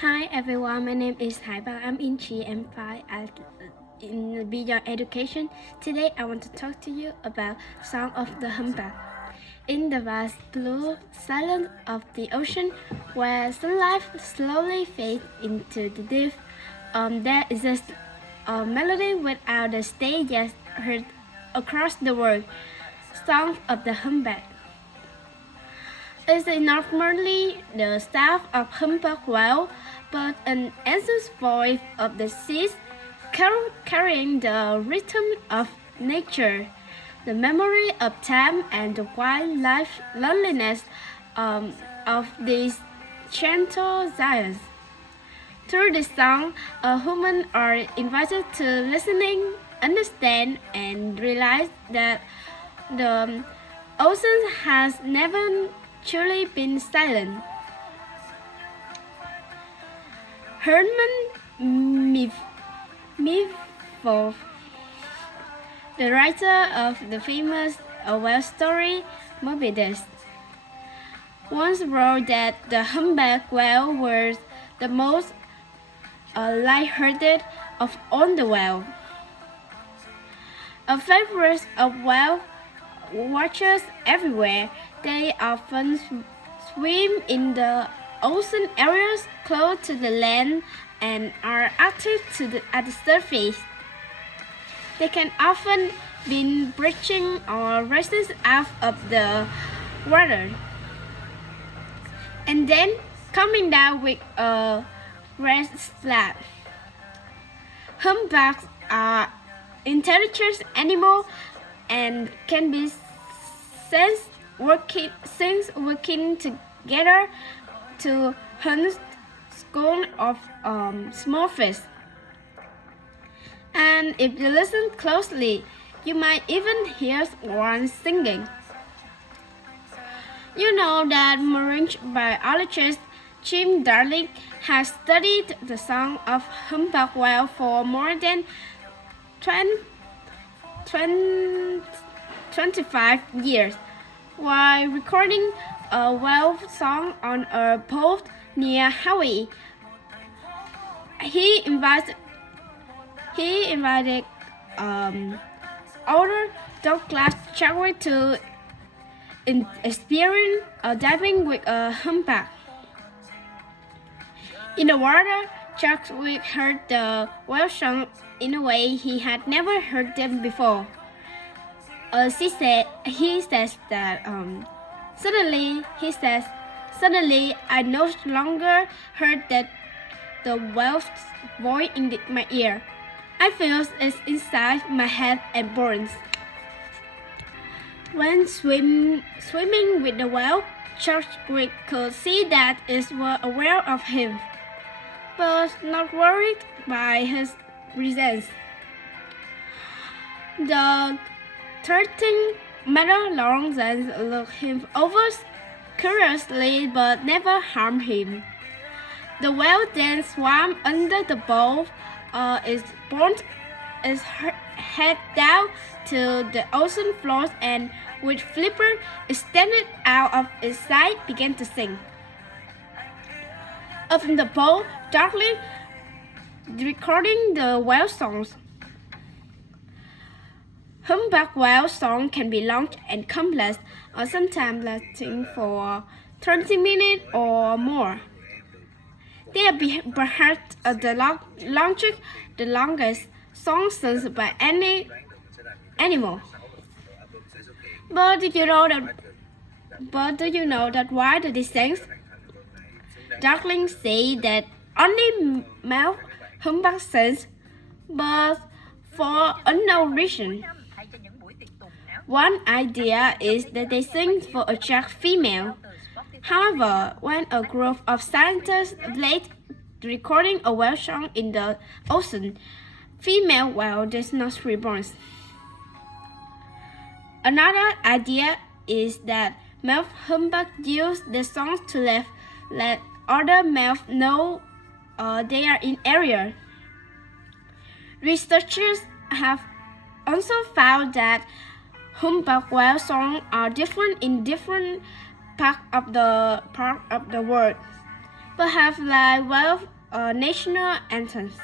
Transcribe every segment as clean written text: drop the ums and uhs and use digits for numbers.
Hi everyone, my name is Humpback. I'm in GM5 in Beyond Education. Today I want to talk to you about Song of the Humpback. In the vast blue silence of the ocean, where sunlight slowly fades into the deep, there exists a melody without a stage yet heard across the world. Song of the Humpback is not merely the staff of humpback whale, but an ancient voice of the seas, carrying the rhythm of nature, the memory of time, and the wildlife loneliness of these gentle giants. Through this song, humans are invited to listening, understand, and realize that the ocean has never truly been silent. Herman Melville, the writer of the famous whale story Moby Dick, once wrote that the humpback whale was the most light-hearted of all the whales. A favorite of whale watchers everywhere, they often swim in the ocean areas close to the land and are active at the surface. They can often be breaching or rising out of the water and then coming down with a red splat. Humpbacks are intelligent animals and can be seen working together to hunt school of small fish. And if you listen closely, you might even hear one singing. You know that marine biologist Jim Darling has studied the song of humpback whale for more than 25 years, while recording a whale song on a boat near Hawaii. He invited older Douglas Chadwick to experience diving with a humpback. In the water, Chadwick heard the whale song in a way he had never heard them before. He says that suddenly I no longer heard that the whale's voice in my ear. I feel it inside my head and bones. When swimming with the whale, Chadwick could see that it was aware of him, but not worried by his presence. The 13-meter long giant looked him over curiously but never harmed him. The whale then swam under the boat, its head down to the ocean floor, and with flipper extended out of its side, began to sing. Up in the boat, darkly recording the whale songs. Humpback whale song can be long and complex, or sometimes lasting for 20 minutes or more. They are perhaps the longest song sung by any animal. But do you know that why do they sing? Darkling say that only male humpback sings, but for unknown reason. One idea is that they sing for attract female. However, when a group of scientists played recording a whale song in the ocean, female whale does not respond. Another idea is that male humpback use the songs to let other males know they are in area. Researchers have also found that humpback whale songs are different in different parts of the world, perhaps like whale national anthems.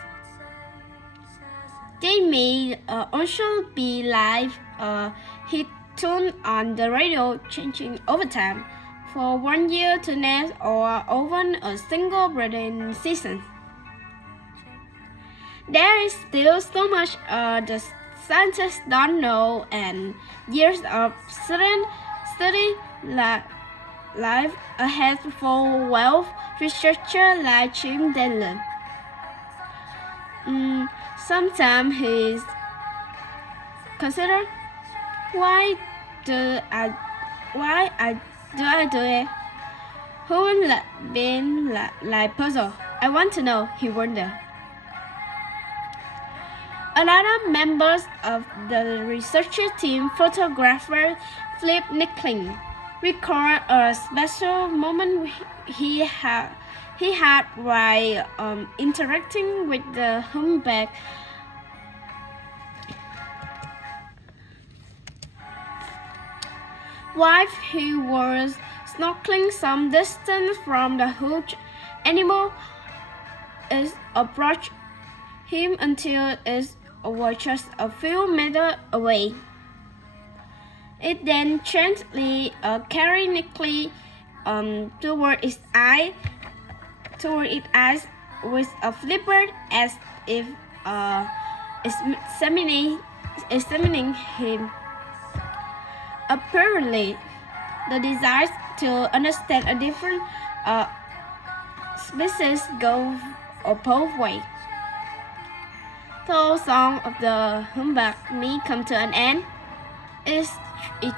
They may also be live hit tune on the radio, changing over time for 1 year to next or over a single breeding season. There is still so much the scientists don't know, and years of study life ahead for whale researchers like Jim Denler. Sometimes he's considered why do I do it? Who been like puzzle? I want to know, he wondered. Another members of the research team, photographer Flip Nickling, recorded a special moment he had while interacting with the humpback. While he was snorkeling some distance from the huge animal, it approached him until it was just a few meters away. It then gently carried Nickly toward its eyes with a flipper as if examining him. Apparently, the desire to understand a different species goes both ways. The song of the humpback may come to an end. Its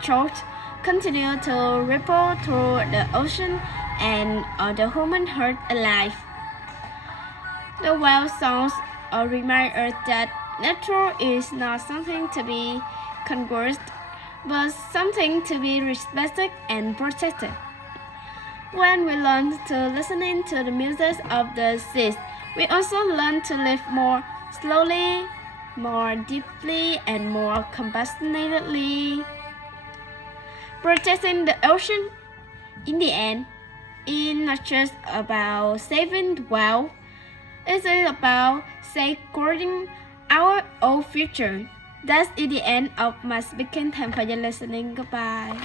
throat continues to ripple through the ocean and the human heart alive. The whale songs remind us that nature is not something to be conquered, but something to be respected and protected. When we learn to listen to the music of the seas, we also learn to live more slowly, more deeply, and more compassionately. Protecting the ocean, in the end, is not just about saving the whale, it is about safeguarding our own future. That's the end of my speaking. Thanks for your listening. Goodbye.